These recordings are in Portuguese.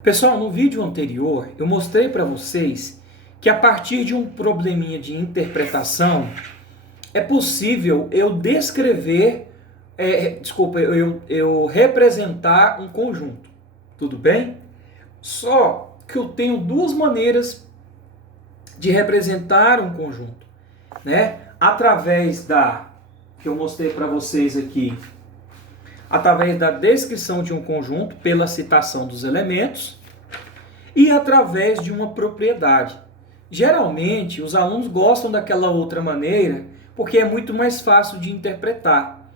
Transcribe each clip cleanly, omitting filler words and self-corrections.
Pessoal, no vídeo anterior eu mostrei para vocês que a partir de um probleminha de interpretação é possível eu descrever, eu representar um conjunto, tudo bem? Só que eu tenho duas maneiras de representar um conjunto, né? Através que eu mostrei para vocês aqui, através da descrição de um conjunto pela citação dos elementos e através de uma propriedade. Geralmente, os alunos gostam daquela outra maneira porque é muito mais fácil de interpretar.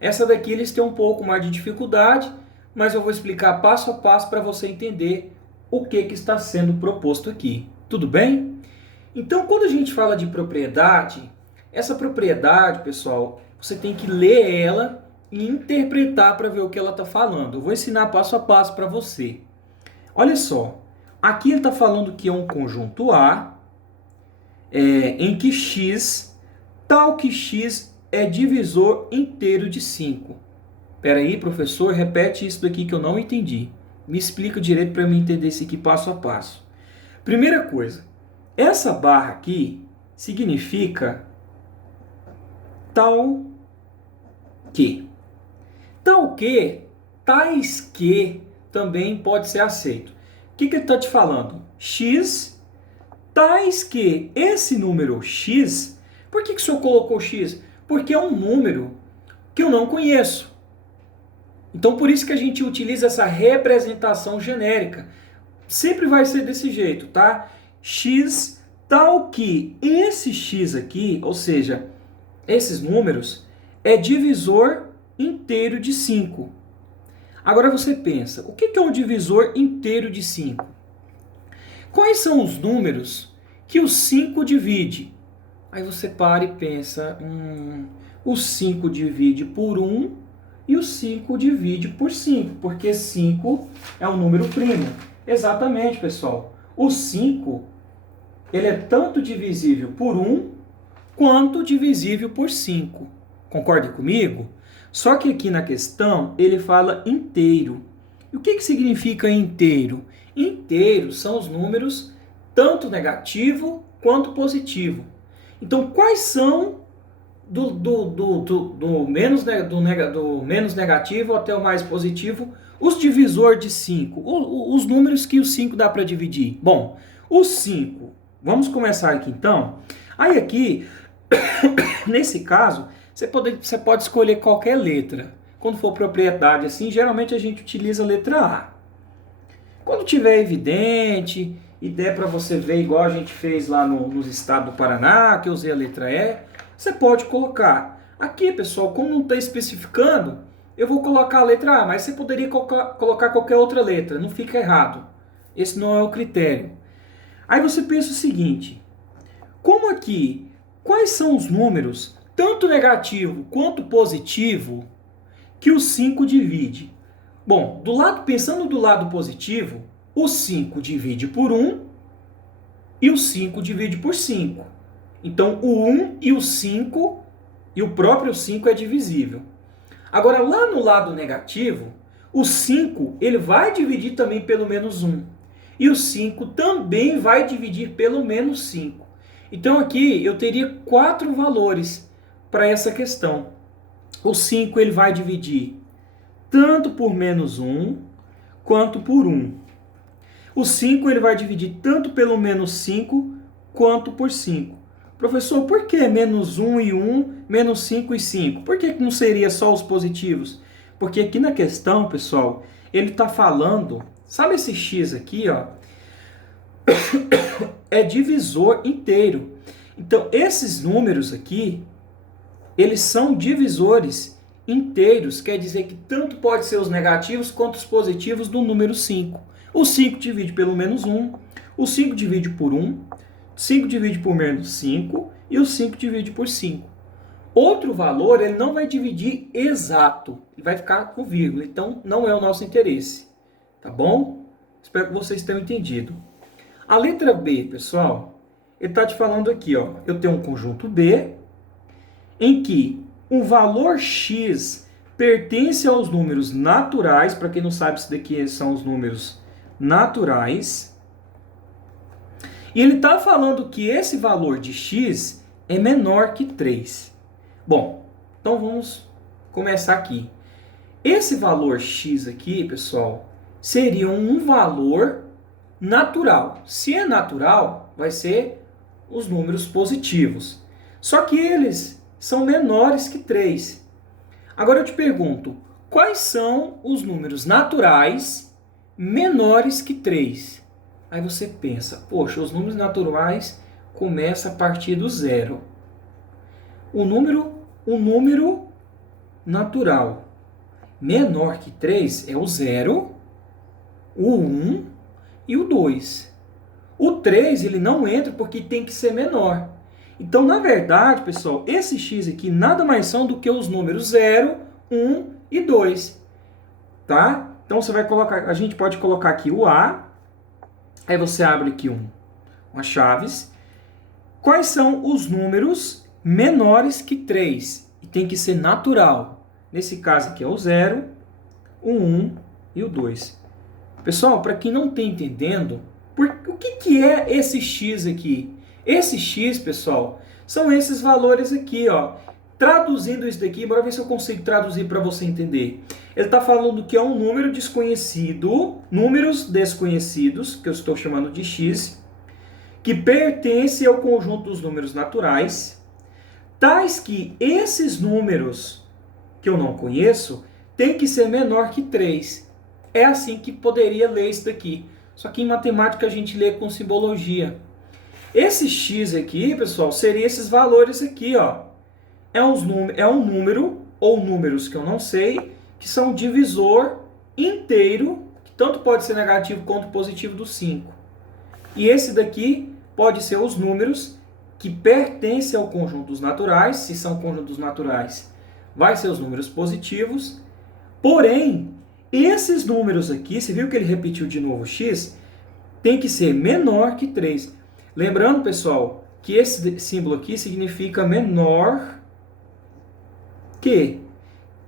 Essa daqui eles têm um pouco mais de dificuldade, mas eu vou explicar passo a passo para você entender o que está sendo proposto aqui. Tudo bem? Então, quando a gente fala de propriedade, essa propriedade, pessoal, você tem que ler ela e interpretar para ver o que ela está falando. Eu vou ensinar passo a passo para você. Olha só, aqui ele está falando que é um conjunto A, em que x, tal que x é divisor inteiro de 5. Espera aí, professor, repete isso daqui que eu não entendi. Me explica direito para eu entender isso aqui passo a passo. Primeira coisa, essa barra aqui significa tal que. Tal que, tais que, também pode ser aceito. O que ele está te falando? X, tais que. Esse número x, por que o senhor colocou x? Porque é um número que eu não conheço. Então, por isso que a gente utiliza essa representação genérica. Sempre vai ser desse jeito, tá? X, tal que esse x aqui, ou seja, esses números, é divisor inteiro de 5. Agora você pensa, o que é um divisor inteiro de 5? Quais são os números que o 5 divide? Aí você para e pensa, o 5 divide por 1 e o 5 divide por 5, porque 5 é um número primo. Exatamente, pessoal. O 5, ele é tanto divisível por 1 quanto divisível por 5. Concorde comigo? Só que aqui na questão ele fala inteiro. E o que significa inteiro? Inteiro são os números tanto negativo quanto positivo. Então, quais são do menos negativo até o mais positivo os divisores de 5? Os números que o 5 dá para dividir? Bom, o 5, vamos começar aqui então. Aí aqui, nesse caso, você pode escolher qualquer letra. Quando for propriedade assim, geralmente a gente utiliza a letra A. Quando tiver evidente e der para você ver igual a gente fez lá nos estados do Paraná, que eu usei a letra E, você pode colocar. Aqui, pessoal, como não está especificando, eu vou colocar a letra A, mas você poderia colocar qualquer outra letra, não fica errado. Esse não é o critério. Aí você pensa o seguinte, como aqui, quais são os números tanto negativo quanto positivo que o 5 divide? Bom, pensando do lado positivo, o 5 divide por 1 e o 5 divide por 5. Então, o 1 e o 5 e o próprio 5 é divisível. Agora, lá no lado negativo, o 5 ele vai dividir também pelo menos 1. E o 5 também vai dividir pelo menos 5. Então, aqui eu teria 4 valores para essa questão. O 5 ele vai dividir tanto por menos 1 quanto por 1. O 5 ele vai dividir tanto pelo menos 5 quanto por 5. Professor, por que menos 1 e 1, menos 5 e 5? Por que não seria só os positivos? Porque aqui na questão, pessoal, ele está falando, sabe esse x aqui, ó? É divisor inteiro. Então, esses números aqui, eles são divisores inteiros, quer dizer que tanto pode ser os negativos quanto os positivos do número 5. O 5 divide pelo menos 1, o 5 divide por 1, 5 divide por menos 5 e o 5 divide por 5. Outro valor ele não vai dividir exato, ele vai ficar com vírgula, então não é o nosso interesse, tá bom? Espero que vocês tenham entendido. A letra B, pessoal, ele está te falando aqui, ó, eu tenho um conjunto B em que o valor x pertence aos números naturais. Para quem não sabe, isso daqui são os números naturais. E ele está falando que esse valor de x é menor que 3. Bom, então vamos começar aqui. Esse valor x aqui, pessoal, seria um valor natural. Se é natural, vai ser os números positivos. Só que eles são menores que 3. Agora eu te pergunto, quais são os números naturais menores que 3? Aí você pensa, poxa, os números naturais começam a partir do zero. O número natural menor que 3 é o 0, o 1 e o 2. O 3 ele não entra porque tem que ser menor. Então, na verdade, pessoal, esse x aqui nada mais são do que os números 0, 1 e 2. Tá? Então, você vai colocar, a gente pode colocar aqui o A. Aí você abre aqui umas chaves. Quais são os números menores que 3? E tem que ser natural. Nesse caso aqui é o 0, o 1 e o 2. Pessoal, para quem não está entendendo, o que é esse x aqui? Esse x, pessoal, são esses valores aqui, ó. Traduzindo isso daqui, bora ver se eu consigo traduzir para você entender. Ele está falando que é um número desconhecido, números desconhecidos, que eu estou chamando de x, que pertence ao conjunto dos números naturais, tais que esses números que eu não conheço tem que ser menor que 3. É assim que poderia ler isso daqui. Só que em matemática a gente lê com simbologia. Esse x aqui, pessoal, seria esses valores aqui, ó. É um número, ou números que eu não sei, que são divisor inteiro, que tanto pode ser negativo quanto positivo do 5. E esse daqui pode ser os números que pertencem ao conjunto dos naturais. Se são conjuntos naturais, vai ser os números positivos. Porém, esses números aqui, você viu que ele repetiu de novo x? Tem que ser menor que 3. Lembrando, pessoal, que esse símbolo aqui significa menor que.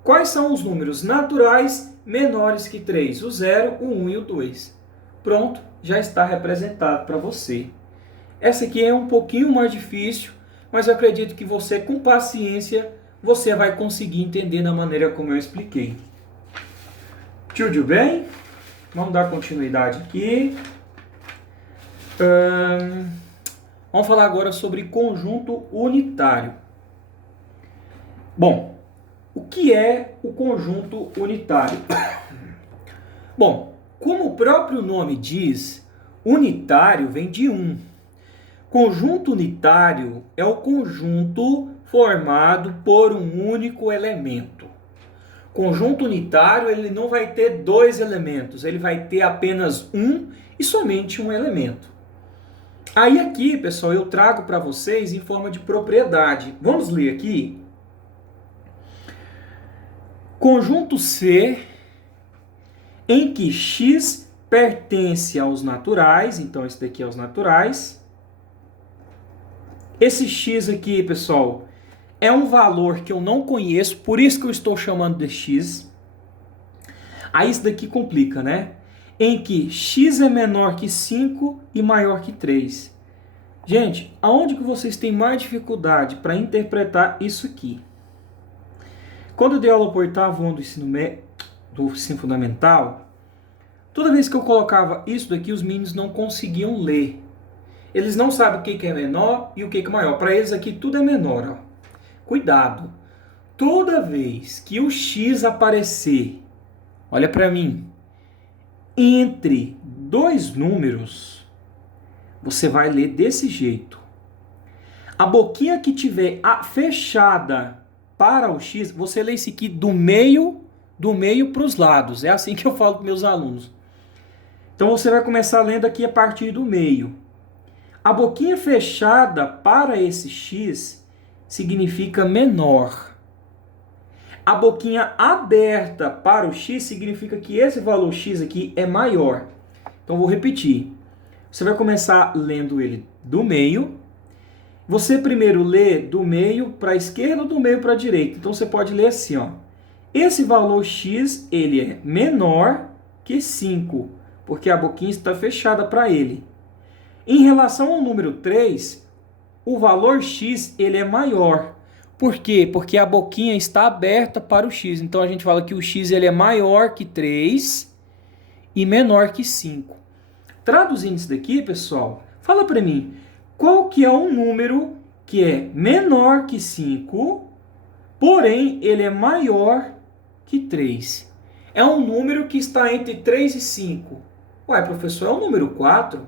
Quais são os números naturais menores que 3? O 0, o 1 e o 2. Pronto, já está representado para você. Essa aqui é um pouquinho mais difícil, mas eu acredito que você, com paciência, você vai conseguir entender da maneira como eu expliquei. Tudo bem? Vamos dar continuidade aqui. Vamos falar agora sobre conjunto unitário. Bom, o que é o conjunto unitário? Bom, como o próprio nome diz, unitário vem de um. Conjunto unitário é o conjunto formado por um único elemento. Conjunto unitário, ele não vai ter dois elementos, ele vai ter apenas um e somente um elemento. Aí aqui, pessoal, eu trago para vocês em forma de propriedade. Vamos ler aqui. Conjunto C, em que x pertence aos naturais, então esse daqui é os naturais. Esse x aqui, pessoal, é um valor que eu não conheço, por isso que eu estou chamando de x. Aí isso daqui complica, né? Em que x é menor que 5 e maior que 3. Gente, aonde que vocês têm mais dificuldade para interpretar isso aqui? Quando eu dei aula para o oitavo ano do ensino fundamental, toda vez que eu colocava isso daqui, os meninos não conseguiam ler. Eles não sabem o que é menor e o que é maior. Para eles aqui tudo é menor. Ó. Cuidado. Toda vez que o x aparecer, olha para mim, entre dois números, você vai ler desse jeito. A boquinha que tiver fechada para o x, você lê isso aqui do meio para os lados. É assim que eu falo para meus alunos. Então você vai começar lendo aqui a partir do meio. A boquinha fechada para esse x significa menor. A boquinha aberta para o x significa que esse valor x aqui é maior. Então vou repetir. Você vai começar lendo ele do meio. Você primeiro lê do meio para a esquerda ou do meio para a direita. Então você pode ler assim, ó. Esse valor x, ele é menor que 5. porque a boquinha está fechada para ele. Em relação ao número 3, o valor x ele é maior. Por quê? Porque a boquinha está aberta para o x. Então a gente fala que o x ele é maior que 3 e menor que 5. Traduzindo isso daqui, pessoal, fala para mim, qual que é um número que é menor que 5, porém ele é maior que 3? É um número que está entre 3 e 5. Ué, professor, é o número 4?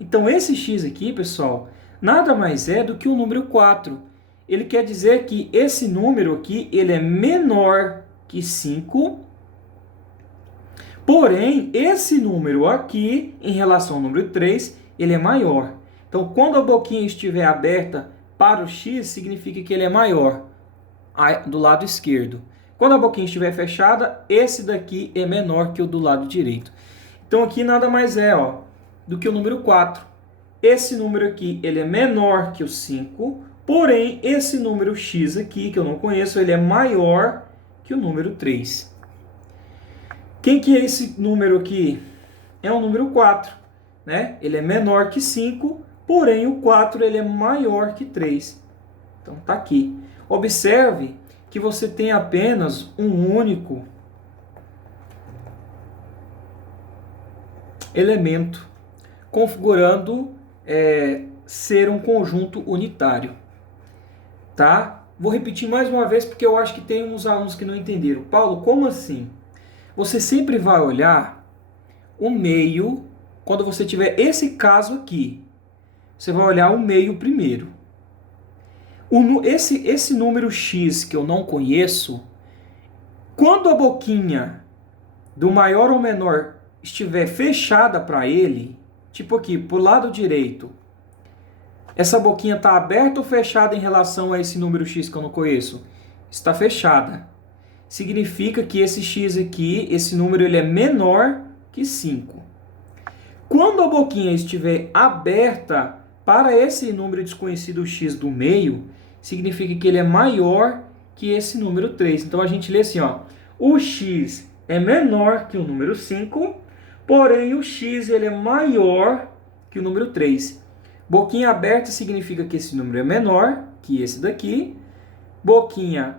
Então esse x aqui, pessoal, nada mais é do que o número 4. Ele quer dizer que esse número aqui, ele é menor que 5, porém, esse número aqui, em relação ao número 3, ele é maior. Então, quando a boquinha estiver aberta para o x, significa que ele é maior, do lado esquerdo. Quando a boquinha estiver fechada, esse daqui é menor que o do lado direito. Então, aqui nada mais é do que o número 4. Esse número aqui, ele é menor que o 5, porém, esse número x aqui, que eu não conheço, ele é maior que o número 3. Quem que é esse número aqui? É o número 4, né? Ele é menor que 5, porém o 4 ele é maior que 3. Então tá aqui. Observe que você tem apenas um único elemento configurando ser um conjunto unitário. Tá? Vou repetir mais uma vez porque eu acho que tem uns alunos que não entenderam. Paulo, como assim? Você sempre vai olhar o meio, quando você tiver esse caso aqui, você vai olhar o meio primeiro. Esse número x que eu não conheço, quando a boquinha do maior ou menor estiver fechada para ele, tipo aqui, para o lado direito, essa boquinha está aberta ou fechada em relação a esse número x que eu não conheço? Está fechada. Significa que esse x aqui, esse número, ele é menor que 5. Quando a boquinha estiver aberta para esse número desconhecido x do meio, significa que ele é maior que esse número 3. Então a gente lê assim, o x é menor que o número 5, porém o x ele é maior que o número 3. Boquinha aberta significa que esse número é menor que esse daqui. Boquinha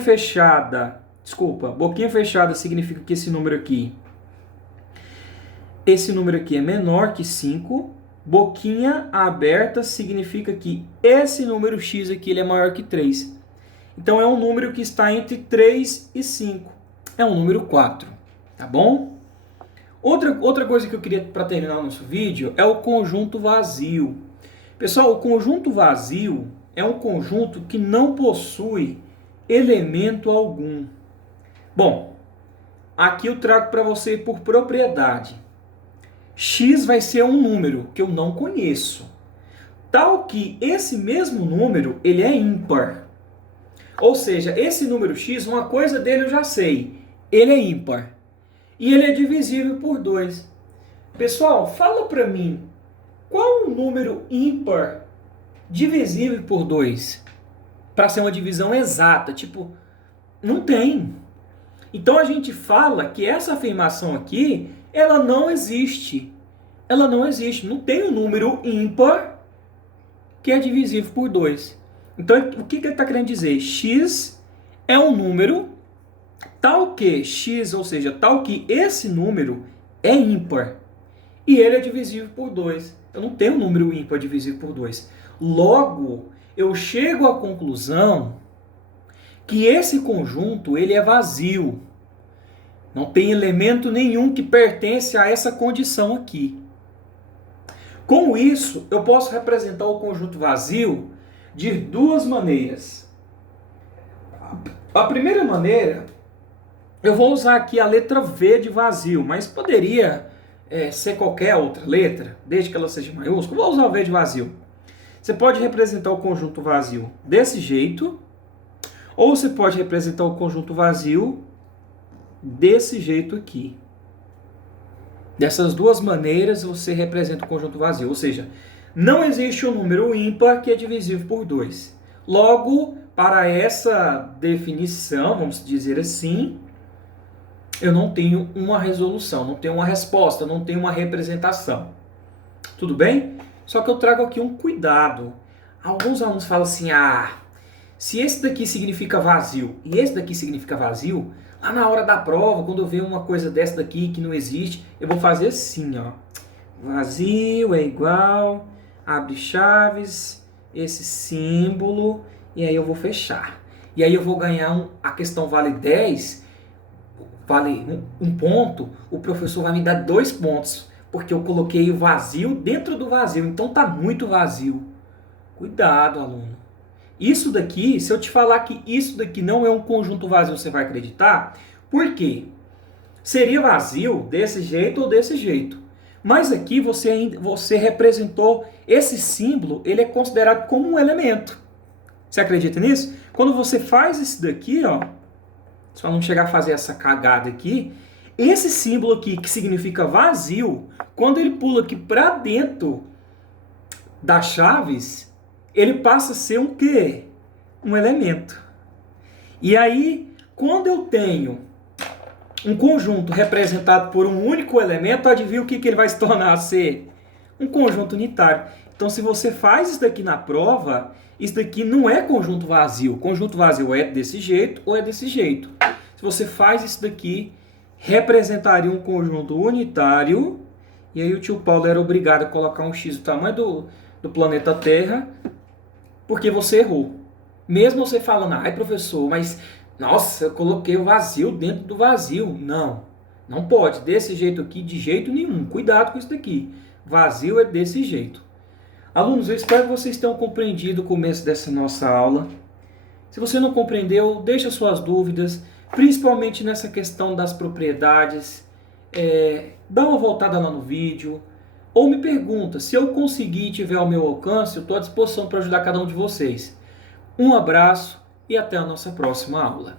fechada significa que esse número aqui é menor que 5. Boquinha aberta significa que esse número x aqui ele é maior que 3. Então é um número que está entre 3 e 5. É um número 4, tá bom? Outra coisa que eu queria para terminar o nosso vídeo é o conjunto vazio. Pessoal, o conjunto vazio é um conjunto que não possui elemento algum. Bom, aqui eu trago para você por propriedade. X vai ser um número que eu não conheço, tal que esse mesmo número ele é ímpar. Ou seja, esse número x, uma coisa dele eu já sei, ele é ímpar. E ele é divisível por 2. Pessoal, fala para mim, qual o número ímpar divisível por 2? Para ser uma divisão exata, tipo, não tem. Então a gente fala que essa afirmação aqui, ela não existe. Ela não existe. Não tem um número ímpar que é divisível por 2. Então, o que ele está querendo dizer? X é um número tal que x, ou seja, tal que esse número é ímpar. E ele é divisível por 2. Eu não tenho um número ímpar divisível por 2. Logo, eu chego à conclusão que esse conjunto ele é vazio. Não tem elemento nenhum que pertence a essa condição aqui. Com isso, eu posso representar o conjunto vazio de duas maneiras. A primeira maneira, eu vou usar aqui a letra V de vazio, mas poderia ser qualquer outra letra, desde que ela seja maiúscula. Vou usar o V de vazio. Você pode representar o conjunto vazio desse jeito, ou você pode representar o conjunto vazio desse jeito aqui. Dessas duas maneiras você representa o conjunto vazio, ou seja, não existe um número ímpar que é divisível por 2. Logo, para essa definição, vamos dizer assim, eu não tenho uma resolução, não tenho uma resposta, não tenho uma representação. Tudo bem? Só que eu trago aqui um cuidado. Alguns alunos falam assim, se esse daqui significa vazio e esse daqui significa vazio, lá na hora da prova, quando eu ver uma coisa dessa daqui que não existe, eu vou fazer assim, ó. Vazio é igual, abre chaves, esse símbolo, e aí eu vou fechar. E aí eu vou ganhar a questão vale 10, vale um ponto, o professor vai me dar 2 pontos, porque eu coloquei o vazio dentro do vazio, então tá muito vazio. Cuidado, aluno. Isso daqui, se eu te falar que isso daqui não é um conjunto vazio, você vai acreditar? Por quê? Seria vazio desse jeito ou desse jeito. Mas aqui você representou esse símbolo, ele é considerado como um elemento. Você acredita nisso? Quando você faz isso daqui, ó, se eu não chegar a fazer essa cagada aqui, esse símbolo aqui, que significa vazio, quando ele pula aqui para dentro das chaves, ele passa a ser um quê? Um elemento. E aí, quando eu tenho um conjunto representado por um único elemento, adivinha o que ele vai se tornar a ser? Um conjunto unitário. Então, se você faz isso daqui na prova, isso daqui não é conjunto vazio. Conjunto vazio é desse jeito ou é desse jeito. Se você faz isso daqui, representaria um conjunto unitário, e aí o tio Paulo era obrigado a colocar um X do tamanho do planeta Terra, porque você errou. Mesmo você falando, ai professor, mas nossa, eu coloquei o vazio dentro do vazio. Não, não pode, desse jeito aqui, de jeito nenhum. Cuidado com isso daqui. Vazio é desse jeito. Alunos, eu espero que vocês tenham compreendido o começo dessa nossa aula. Se você não compreendeu, deixa suas dúvidas, principalmente nessa questão das propriedades. Dá uma voltada lá no vídeo, ou me pergunta, se eu conseguir e tiver ao meu alcance, eu estou à disposição para ajudar cada um de vocês. Um abraço e até a nossa próxima aula.